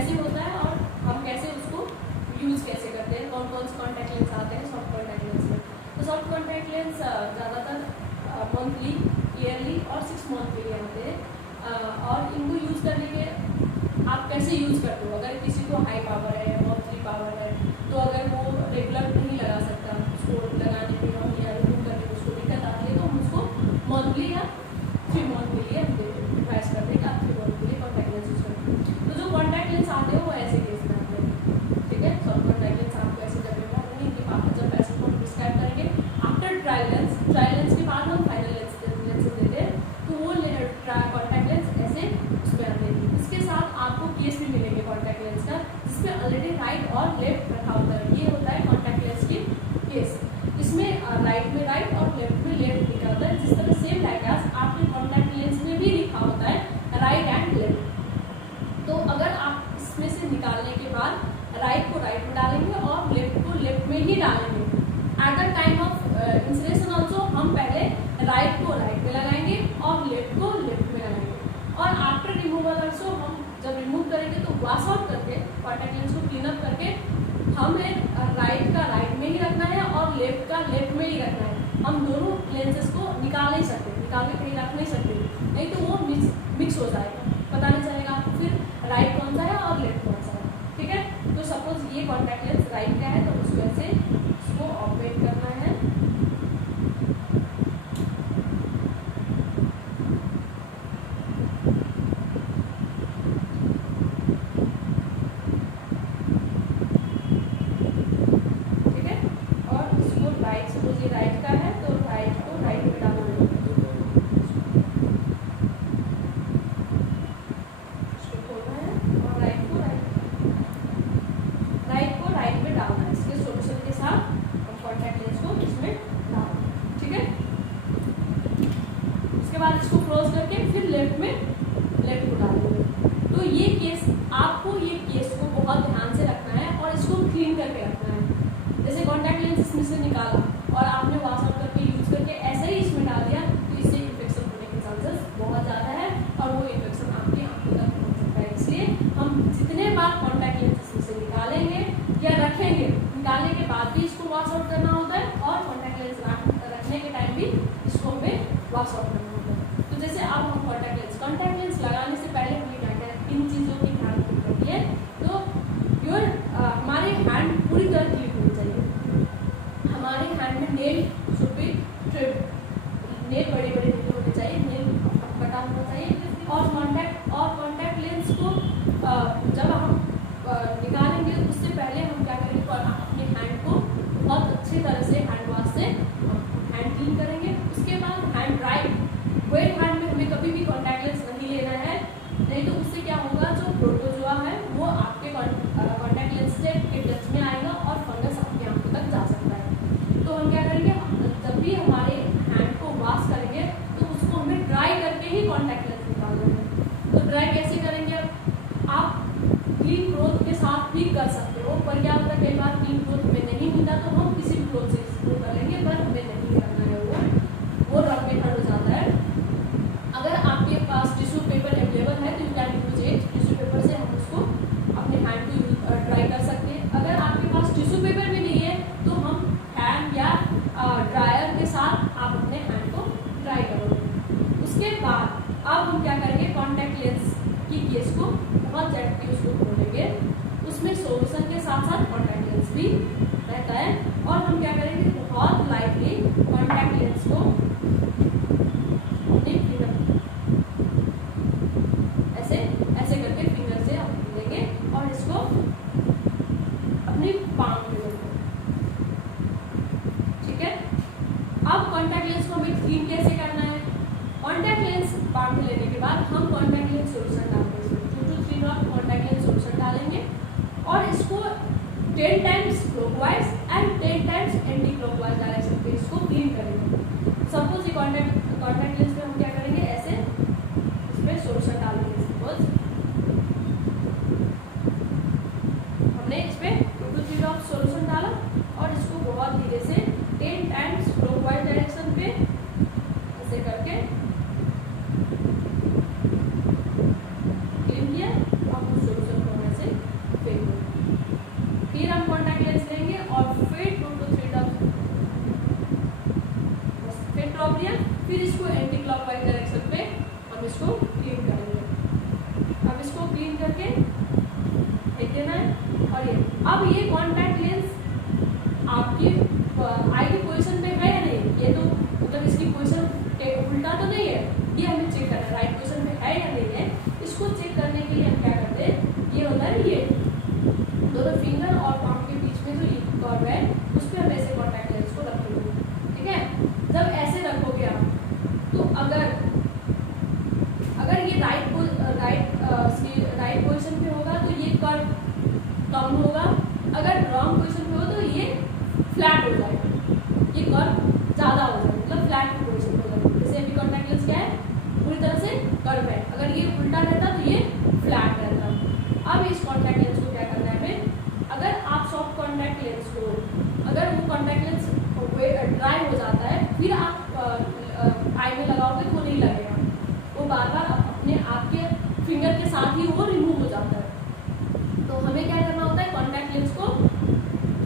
कैसे होता है और हम कैसे उसको यूज़ कैसे करते हैं, कौन कौन से कॉन्टैक्ट लेंस आते हैं सॉफ्ट कॉन्टैक्ट लेंस में। तो सॉफ्ट कॉन्टैक्ट लेंस ज़्यादातर मंथली, ईयरली और 6 मंथ के लिए आते हैं। और इनको यूज़ करने के आप कैसे यूज़ करते हो, अगर किसी को हाई पावर है, मंथली पावर है, तो अगर वो रेगुलर नहीं लगा सकता, उसको लगाने में और या रिमूव करने में उसको दिक्कत आती है, तो हम उसको मंथली या 3 मंथ के लिए एडवाइस करते हैं कि आप 3 मंथ के लिए कॉन्टैक्ट लेंस यूज़ करते हैं। तो जो कॉन्टैक्ट लेंस आते हैं वो ऐसे केस में आते हैं, ठीक है। सॉफ्ट कॉन्टैक्ट लेंस आपको ऐसे जगह में आते हैं कि आप जब ऐसे को प्रिस्क्राइब करेंगे आफ्टर ट्रायल लेंस के बाद हम फाइनल लेंसेज देते हैं, तो वो कॉन्टैक्ट लेंस ऐसे उसमें आते हैं। इसके साथ आपको केस भी मिलेंगे कॉन्टैक्ट लेंस का, जिसमें ऑलरेडी राइट और लेफ्ट रखा होता है। ये होता है कॉन्टैक्ट लेंस की केस। इसमें राइट में राइट और लेफ्ट में लेफ्ट लिखा होता है, जिस तरह सेम लाइक एज आपके कॉन्टैक्ट लेंस में भी लिखा होता है राइट एंड लेफ्ट। तो अगर आप इसमें से निकालने के बाद राइट को राइट में डालेंगे और लेफ्ट को लेफ्ट में ही डालेंगे। At the time of insulation also हम पहले राइट को राइट में लगाएंगे और लेफ्ट को लेफ्ट में लगाएंगे। और आफ्टर रिमूवल ऑल्सो हम जब रिमूव करेंगे तो वॉश आउट करके कॉन्टैक्ट लेंस को क्लीन अप करके हमें राइट का राइट में ही रखना है और लेफ्ट का लेफ्ट में ही रखना है। हम दोनों लेंसेज को निकाल नहीं सकते, निकाल के कहीं रख नहीं सकते, नहीं तो वो मिक्स हो जाएगा, पता नहीं चलेगा आपको फिर राइट कौन सा है और लेफ्ट कौन सा है, ठीक है। तो सपोज ये कॉन्टैक्ट लेंस राइट का है, तो उसको ऐसे इसको ऑपरेट करना है। इसको क्लोज करके फिर लेफ्ट को डालेंगे। तो ये केस आपको ये केस को बहुत ध्यान से रखना है और इसको क्लीन करके रखना है। जैसे कॉन्टैक्ट लेंस इसमें से निकाला और आपने वॉश आउट करके यूज करके ऐसे ही इसमें डाल दिया, तो इससे इन्फेक्शन होने के चांसेस बहुत ज़्यादा है और वो इन्फेक्शन आपकी आंखों तक पहुँच सकता है। इसलिए हम जितने बार कॉन्टैक्ट लेंस इसमें से निकालेंगे या रखेंगे, निकालने के बाद भी इसको वॉश आउट करना होता है और कॉन्टैक्ट लेंस रखने के टाइम भी इसको हमें वॉश आउट करना होता है। तो जैसे अब हम कॉन्टैक्ट लेंस लगाने से पहले हमें क्या करें, इन चीज़ों की ध्यान रखनी है। तो हमारे हैंड पूरी तरह क्लीन होनी चाहिए। हमारे हैंड में nail should be trimmed, nail बड़े बड़े नहीं होने चाहिए, नेल कटा होना चाहिए। और कॉन्टैक्ट लेंस को जब हम निकालेंगे उससे पहले हम क्या करेंगे, अपने हैंड को बहुत अच्छी तरह से हैंड वॉश से हैंड क्लीन करेंगे। उसके बाद हैंड ड्राई, वेट हैंड में हमें कभी भी कॉन्टैक्ट लेंस नहीं लेना है, नहीं तो उससे क्या होगा, जो प्रोटोजोआ है वो आपके कॉन्टैक्ट लेंस से के टच में आएगा और फंगस आपकी आंखों तक जा सकता है। तो हम क्या करेंगे, जब भी हमारे हैंड को वॉश करेंगे तो उसको हमें ड्राई करके ही कॉन्टैक्ट लेंस निकालना है। तो ड्राई कैसे करेंगे, आप क्लीन क्लॉथ के साथ भी कर सकते हो, पर क्या होता है कई बार क्लीन क्लॉथ हमें नहीं मिलता तो हम किसी भी क्लॉथ से इसको कर लेंगे, पर हमें नहीं करना है, वो रंग में खड़ हो जाता है। अगर आपके पास टिश्यू पेपर अवेलेबल है तो you can use it, tissue paper से हम उसको अपने हैंड को ड्राई कर सकते हैं। अगर आपके पास टिश्यू पेपर भी नहीं है तो हम हैंड या ड्रायर के साथ आप अपने हैंड को ड्राई करोगे। उसके बाद अब हम क्या करेंगे, कॉन्टैक्ट लेंस की केस को बहुत जेंटली उसको खोलेंगे, उसमें सोल्यूशन के साथ साथ कॉन्टैक्ट लेंस भी रहता है। और हम क्या करेंगे, बहुत लाइटली कॉन्टैक्ट लेंस को ऐसे करके फिंगर से हम लेंगे और इसको अपनी पाम में लेंगे, ठीक है। अब कॉन्टैक्ट लेंस को हमें क्लीन कैसे करना है, कॉन्टैक्ट लेंस पाम में लेने के बाद हम कॉन्टैक्ट लेंस सोल्यूशन डालेंगे, 2 to 3 drop contact lens solution डालेंगे और इसको 10 times clockwise and 10 times anti clockwise direction पे इसको क्लीन करेंगे। सपोज ये कॉन्टैक्ट लेंस पे हम क्या करेंगे, ऐसे इस पे सोल्यूशन डालेंगे। सपोज हमने इस पे 2 to 3 ड्रॉप सोल्यूशन डाला और इसको बहुत धीरे से 10 टाइम्स क्लॉकवाइज डायरेक्शन पे ऐसे करके क्लीन किया। अब उस सोल्यूशन को ऐसे राउंड होगा, अगर रॉन्ग पोजीशन पे हो तो ये फ्लैट हो जाएगा, ये कर्व ज़्यादा हो जाएगा, मतलब फ्लैट की पोजीशन पे हो जाएगा। जैसे अभी कॉन्टैक्ट लेंस क्या है, पूरी तरह से कर्व है, अगर ये उल्टा रहता तो ये फ्लैट रहता। अब इस कॉन्टैक्ट लेंस को क्या करना है हमें, अगर आप सॉफ्ट कॉन्टैक्ट लेंस को, अगर वो कॉन्टैक्ट लेंस ड्राई हो जाता है, फिर आप आई में लगाओगे तो वो नहीं लगेगा, वो बार बार अपने आपके फिंगर के साथ ही वो रिमूव हो जाता है। तो हमें क्या करना होता है, कॉन्टैक्ट लेंस को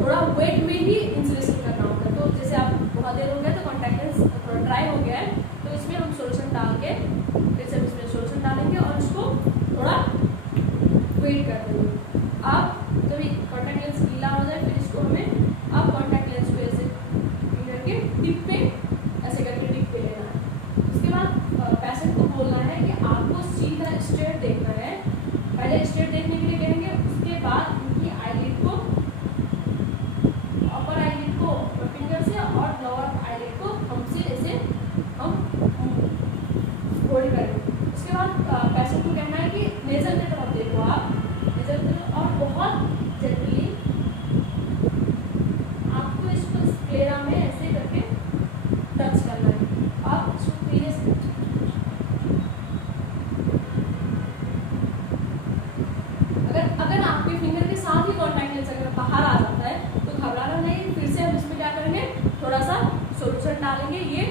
थोड़ा वेट में ही इंसुलेशन करना होता है। तो जैसे आप बहुत देर हो गया तो कॉन्टैक्ट लेंस थोड़ा ड्राई हो गया है, तो इसमें हम सोल्यूशन डाल के फिर से इसमें सोल्यूशन डालेंगे और इसको थोड़ा वेट कर देंगे। अब जब कॉन्टैक्ट लेंस गीला हो जाए फिर इसको हमें, अब कॉन्टैक्ट लेंस को ऐसे करके टिप पे, ऐसे करके टिप पे लेना है। उसके बाद पेशेंट को बोलना है कि आपको सीधा स्ट्रेट देखना है, पहले स्ट्रेट देखने के लिए कहेंगे, उसके बाद उनकी आईलिड को, अपर आईलिड को फिंगर से और लोअर आईलिड को हमसे ऐसे हम होल्ड करेंगे। उसके बाद पेशेंट को कहना है कि नेजल की तरफ देखो, आप नेजल की तरफ, और बहुत जेंटली आपको इसको स्क्लेरा में ऐसे करके टच करना है। आप इसको धीरे से, अगर आपके फिंगर के साथ ही कॉन्टैक्ट लेंस अगर बाहर आ जाता है तो घबराना नहीं, फिर से हम इसमें क्या करेंगे, थोड़ा सा सोल्यूशन डालेंगे, ये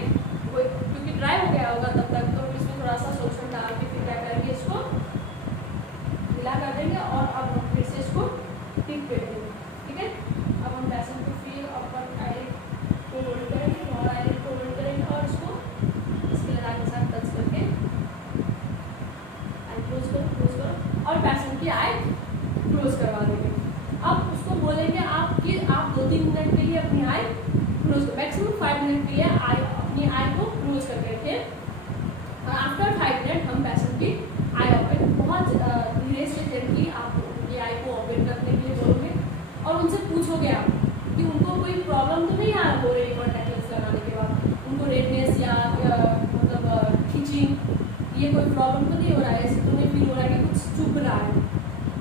क्योंकि ड्राई हो गया होगा तब तक, तो इसमें थोड़ा सा सोल्यूशन डाल के फिर क्या करेंगे, इसको ढीला कर देंगे और अब हम फिर से इसको टिप पे देंगे। ठीक है, अब हम पेशेंट को फिर अपर आईलिड को होल्ड करेंगे, लोअर आईलिड को होल्ड करेंगे और इसको स्क्लेरा के साथ टच करके आई क्लोज करो और पेशेंट की आई क्लोज करवा देंगे। अब उसको बोलेंगे आप कि आप 2-3 मिनट के लिए अपनी आई क्लोज, मैक्सिमम 5 मिनट के लिए अपनी आई को क्लोज करके रखें और आफ्टर 5 मिनट हम पेशेंट की आई ओपन, बहुत धीरे से जेंटली आप उनकी आई को ओपन करने के लिए बोलोगे और उनसे पूछोगे आप कि उनको कोई प्रॉब्लम तो नहीं हो रही है कॉन्टैक्ट लेंस लगाने के बाद, उनको रेडनेस या मतलब खिंचिंग, ये कोई प्रॉब्लम तो नहीं हो रहा है, ऐसे तो नहीं फील हो रहा है कि कुछ चुभ रहा है।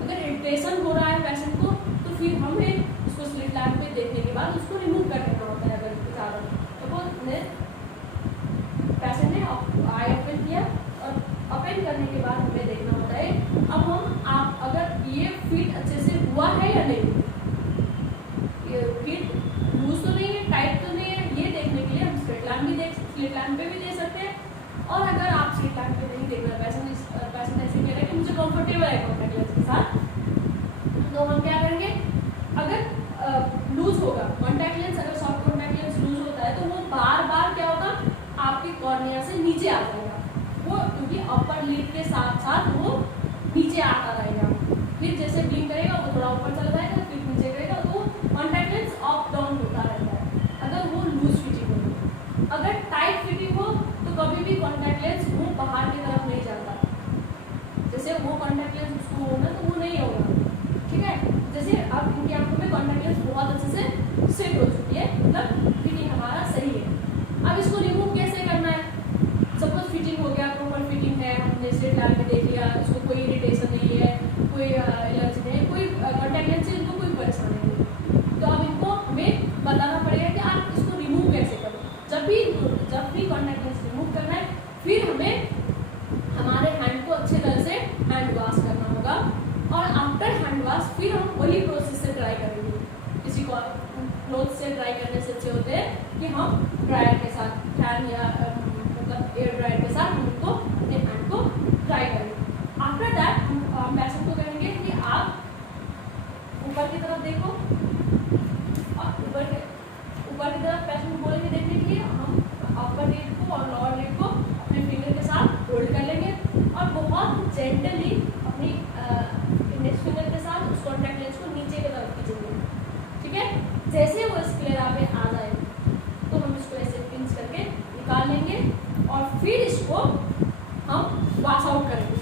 अगर इरिटेशन हो रहा है पेशेंट को तो फिर हमें उसको स्लिट लैम्प पे देखने के बाद उसको रिमूव कर देना होता है। अगर ज़्यादा तो पेशेंट ने आई ओपन किया और ओपन करने के बाद हमें देखना होता है अब हम आप अगर ये फिट अच्छे से हुआ है या नहीं, ये फिट लूज तो नहीं है, टाइट तो नहीं है, ये देखने के लिए हम स्लिट लैम्प पे भी दे सकते हैं। और अगर आप स्लिट लैम्प पे नहीं देखना, पेशेंट ऐसे कह रहा है कि मुझे कंफर्टेबल है कॉन्टैक्ट लेंस के साथ, तो हम क्या करेंगे, अगर लूज होगा कॉन्टैक्ट लेंस, अगर सॉफ्ट कॉन्टैक्ट लेंस लूज होता है तो वो बार बार क्या होगा, आपकी कॉर्निया से नीचे आ जाएगा, वो क्योंकि अपर लिड के साथ साथ वो नीचे आता रहेगा, फिर जैसे ब्लिंक करेगा वो थोड़ा ऊपर चला जाएगा, फिर नीचे करेगा, तो कॉन्टैक्ट लेंस अप डाउन होता रहता है अगर वो लूज फिटिंग हो। अगर टाइट फिटिंग हो तो कभी भी कॉन्टैक्ट लेंस वो बाहर की तरफ नहीं जाता, जैसे वो कॉन्टैक्ट लेंस उसको होना तो वो नहीं होगा। ठीक है, जैसे अब इनकी आंखों में कॉन्टैक्ट लेंस बहुत अच्छे से सेट हो चुकी है, मतलब फिटिंग हमारा सही है। अब इसको रिमूव कैसे करना है, सपोज फिटिंग हो गया, प्रॉपर फिटिंग है, हमने स्लिट लैम्प में देख लिया, इसको कोई इरिटेशन नहीं है, कोई एलर्जी नहीं है, कोई कॉन्टैक्ट लेंस से इनको कोई परेशानी नहीं है, तो अब इनको हमें बताना पड़ेगा कि आप इसको रिमूव कैसे करो। जब भी कॉन्टैक्ट लेंस रिमूव करना है फिर हमें हमारे हैंड को अच्छे तरह से हैंड वॉश करना होगा और आफ्टर हैंड वॉश फिर हम वही प्रोसेस से ड्राई करेंगे। किसी को क्लोथ से ड्राई करने से अच्छे होते हैं कि हम ड्रायर के साथ, फैन या मतलब एयर ड्रायर के साथ उनको अपने हैंड को ड्राई करेंगे। आफ्टर दैट हम पेशेंट को कहेंगे कि आप ऊपर की तरफ देखो और ऊपर की तरफ पेशेंट बोलेंगे देखने के लिए, हम अपर लिड को और लोअर लिड को अपने फिंगर के साथ होल्ड कर लेंगे और बहुत जेंटली अपनी इंडेक्स फिंगर के साथ उस कॉन्टैक्ट लेंस को नीचे की तरफ खींचेंगे। ठीक है, जैसे वो स्क्लेरा में आ जाए तो हम इसको ऐसे पिंच करके निकाल लेंगे और फिर इसको हम वॉश आउट करेंगे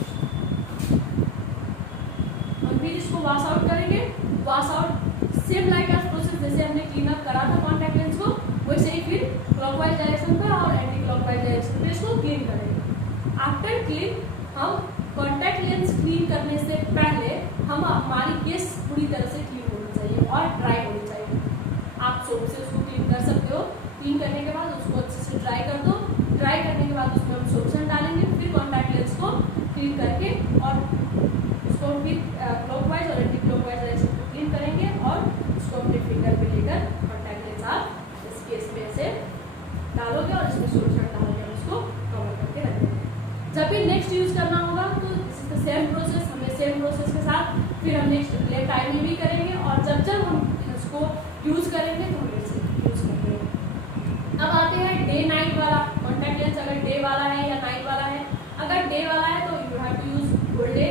वॉश आउट करेंगे। Wash out same like as process, जैसे हमने क्लीन अप करा था कॉन्टैक्ट लेंस को, वैसे ही फिर क्लॉकवाइज डायरेक्शन पे और एंटी क्लॉकवाइज डायरेक्शन पे इसको क्लीन करेंगे। आफ्टर क्लीन हम कॉन्टैक्ट लेंस क्लीन करने से पहले हम हमारी केस पूरी तरह से क्लीन होनी चाहिए और ड्राई होनी चाहिए। आप सोप से उसको क्लीन कर सकते हो। क्लीन करने के बाद उसको अच्छे से ड्राई कर दो। ड्राई करने के बाद उसमें हम सोल्यूशन डालेंगे, फिर कॉन्टैक्ट लेंस को क्लीन करके और उसको फिर क्लॉकवाइज और एंटी क्लॉकवाइज डायरेक्शन को क्लीन करेंगे और उसको अपने फिंगर पे लेकर कॉन्टैक्ट लेंस आप इस केस में ऐसे डालोगे और इसमें सोल्यूशन डालोगे और उसको कवर करके रख देंगे। जब भी नेक्स्ट यूज़ करना होगा तो this is the same process, हमें सेम प्रोसेस के साथ फिर हम नेक्स्ट लेफ्ट आई में भी करेंगे और जब जब हम इसको यूज़ करेंगे तो हम इसे यूज़ करेंगे। अब आते हैं डे नाइट वाला कॉन्टैक्ट लेंस। अगर डे वाला है या नाइट वाला है, अगर डे वाला है तो you have to use full day